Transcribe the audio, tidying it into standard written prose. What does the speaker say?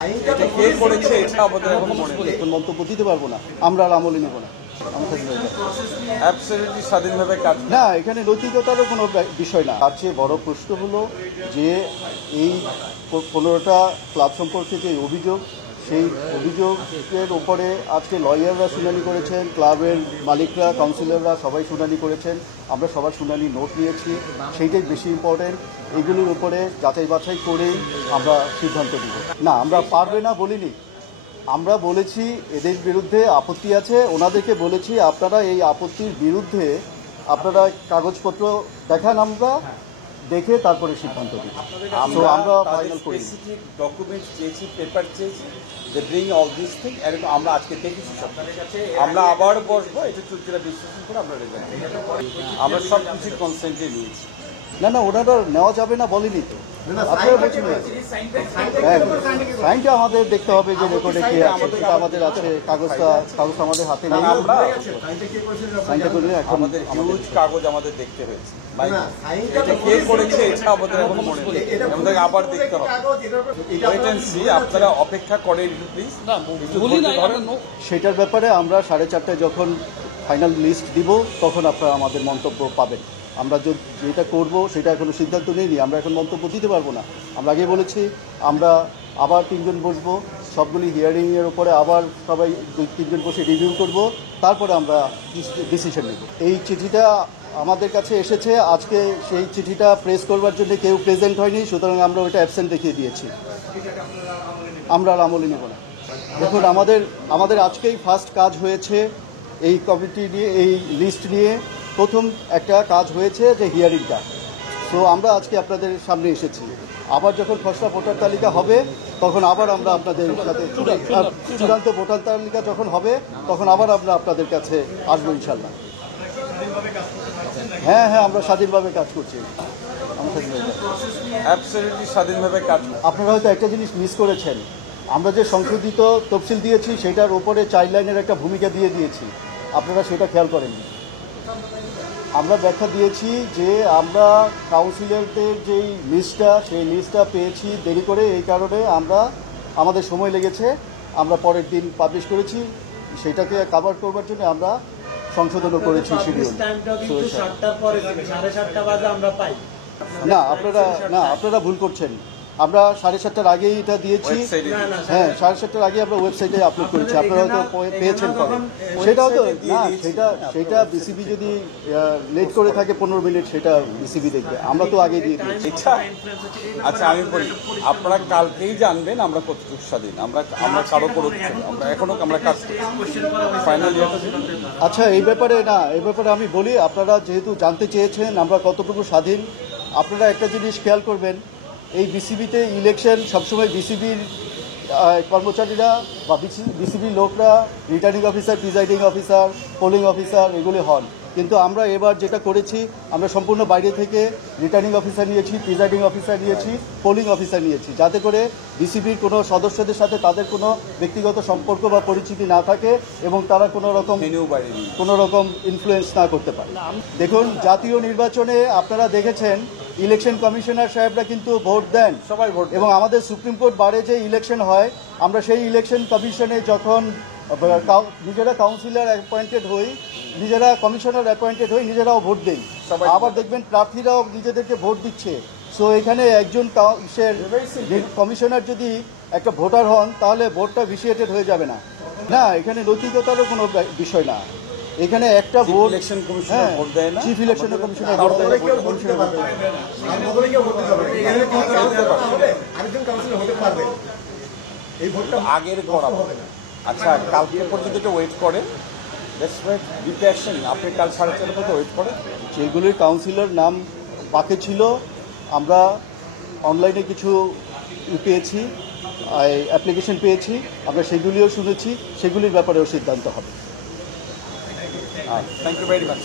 এটা কে করেছে এটা আমাদের এখন মনে নেই। মন্তব্য দিতে পারবো না, আমরা আর আমলে নেব না। অ্যাবসলিউটলি স্বাধীনভাবে কাজ না, এখানে নৈতিকতারও কোনো বিষয় না। তার চেয়ে বড় প্রশ্ন হলো যে এই 15টা ক্লাব সম্পর্কে যে অভিযোগ, সেই অভিযোগের উপরে আজকে লয়াররা শুনানি করেছেন, ক্লাবের মালিকরা, কাউন্সিলররা সবাই শুনানি করেছেন। আমরা সবার শুনানি নোট নিয়েছি, সেইটাই বেশি ইম্পর্টেন্ট। এইগুলোর উপরে যাচাই বাছাই করেই আমরা সিদ্ধান্ত দিব। না, আমরা পারবে না বলিনি, আমরা বলেছি এদের বিরুদ্ধে আপত্তি আছে, ওনাদেরকে বলেছি আপনারা এই আপত্তির বিরুদ্ধে আপনারা কাগজপত্র দেখান, আমরা দেখে তারপরে সিদ্ধান্ত দিই। আমরা স্পেসিফিক ডকুমেন্ট চেয়েছি, পেপার চেয়েছি, যে ব্রিং অল দিস থিং, এরকম আমরা আজকে দেখেছি সব। আমরা আবার বসবো, এটা চুক্তিটা বিশ্লেষণ করে আমরা রেজাল্ট আমরা সব কিছু কনসেন্টে নিয়েছি। না না, ওনারা নেওয়া যাবে না বলেনি তো, আপনারা বলছেন সাইনটা আমাদের দেখতে হবে যে রেকর্ডে কি আছে, সেটা আমাদের আছে, কাগজ আমাদের হাতে নেই। আমরা সাইনটা করলে এখন আমাদের হিউজ কাগজ আমাদের দেখতে হয়েছে, এটা কে করেছে এটা আমাদের এখন মনে নেই, আমাদের আবার দেখতে হবে। ওয়েট এন্ড সি, আপনারা অপেক্ষা করেন প্লিজ। সেটার ব্যাপারে আমরা 4:30টায় যখন ফাইনাল লিস্ট দিব তখন আপনারা আমাদের মন্তব্য পাবেন। আমরা যেটা করব সেটা এখনো সিদ্ধান্ত নিইনি, আমরা এখন মন্তব্য দিতে পারবো না। আমরা আগে বলেছি আমরা আবার 3 জন বসবো, সবগুলি হিয়ারিংয়ের উপরে আবার সবাই 2-3 জন বসে রিভিউ করব, তারপরে আমরা ডিসিশন নেব। এই চিঠিটা আমাদের কাছে এসেছে আজকে, সেই চিঠিটা প্রেস করবার জন্য কেউ প্রেজেন্ট হয়নি, সুতরাং আমরা ওইটা অ্যাবসেন্ট দেখিয়ে দিয়েছি। আমরা আর আমলে নেব না। দেখুন, আমাদের আজকেই ফার্স্ট কাজ হয়েছে এই কমিটি নিয়ে, এই লিস্ট নিয়ে প্রথম একটা কাজ হয়েছে যে হিয়ারিংটা। তো আমরা আজকে আপনাদের সামনে এসেছি। আবার যখন খসড়া ভোটার তালিকা হবে তখন আবার আমরা আপনাদের সাথে চূড়ান্ত ভোটার তালিকা যখন হবে তখন আবার আমরা আপনাদের কাছে আসবো ইনশাল্লাহ। হ্যাঁ হ্যাঁ, আমরা স্বাধীনভাবে কাজ করছি। স্বাধীনভাবে কাজ। আপনারা হয়তো একটা জিনিস মিস করেছেন, আমরা যে সংশোধিত তফসিল দিয়েছি সেটার উপরে চাইল্ড লাইনের একটা ভূমিকা দিয়েছি, আপনারা সেটা খেয়াল করেননি। আমরা ব্যাখ্যা দিয়েছি যে আমরা কাউন্সিলরদের যেই লিস্টটা, সেই লিস্টটা পেয়েছি দেরি করে, এই কারণে আমাদের সময় লেগেছে, আমরা পরের দিন পাবলিশ করেছি, সেটাকে কভার করবার জন্য আমরা সংশোধনও করেছি শিডিউল। না, আপনারা ভুল করছেন। আমরা 7:30টার আগেই এটা দিয়েছি। হ্যাঁ, 7:30টার আগে আমরা ওয়েবসাইটে আপলোড করেছি, আপনারা হয়তো পেয়েছেন। সেটা হয়তো না, সেটা বিসিবি যদি লেট করে থাকে 15 মিনিট, সেটা বিসিবি দেখবে, আমরা তো আগে দিয়ে দিয়েছি। আচ্ছা, আমি বলি, আপনারা কালকেই জানবেন আমরা কতটুকু স্বাধীন। আমরা কারো করছি, আমরা এখনো আমরা কাজ ফাইনাল। আচ্ছা, এই ব্যাপারে আমি বলি, আপনারা যেহেতু জানতে চেয়েছেন আমরা কতটুকু স্বাধীন, আপনারা একটা জিনিস খেয়াল করবেন, এই বিসিবিতে ইলেকশন সবসময় বিসিবির কর্মচারীরা বা বিসিবির লোকরা, returning officer, presiding officer, polling officer এগুলি হন। কিন্তু আমরা এবার যেটা করেছি, আমরা সম্পূর্ণ বাইরে থেকে রিটার্নিং অফিসার নিয়েছি, প্রিজাইডিং অফিসার নিয়েছি, পোলিং অফিসার নিয়েছি, যাতে করে বিসিবির কোনো সদস্যদের সাথে তাদের কোনো ব্যক্তিগত সম্পর্ক বা পরিচিতি না থাকে এবং তারা কোনো রকম ইনফ্লুয়েন্স না করতে পারে। দেখুন, জাতীয় নির্বাচনে আপনারা দেখেছেন ইলেকশন কমিশনার সাহেবরা কিন্তু ভোট দেন, সবাই ভোট, এবং আমাদের সুপ্রিম কোর্ট বারে যে ইলেকশন হয়, আমরা সেই ইলেকশন কমিশনে যখন নিজেরা কাউন্সিলর অ্যাপয়েন্টেড হই, নিজেরা কমিশনার অ্যাপয়েন্টেড হই, নিজেরাও ভোট দেই। আবার দেখবেন প্রার্থীরাও নিজেদেরকে ভোট দিচ্ছে। সো এখানে একজন কমিশনার যদি একটা ভোটার হন তাহলে ভোটটা ভিসিয়েটেড হয়ে যাবে না। না, এখানে নৈতিকতারও কোনো বিষয় না। এখানে একটা ভোট, হ্যাঁ, চিফ ইলেকশন কমিশনার ভোট দেয়, আগের করা হবে না। আচ্ছা, কালকে পর্যন্ত একটু ওয়েট করেন, আপনি কাল 4:30 পর্যন্ত ওয়েট করেন। যেগুলির কাউন্সিলর নাম বাকি ছিল, আমরা অনলাইনে কিছু পেয়েছি, অ্যাপ্লিকেশন পেয়েছি, আমরা সেগুলিও শুনেছি, সেগুলির ব্যাপারেও সিদ্ধান্ত হবে। Thank you very much.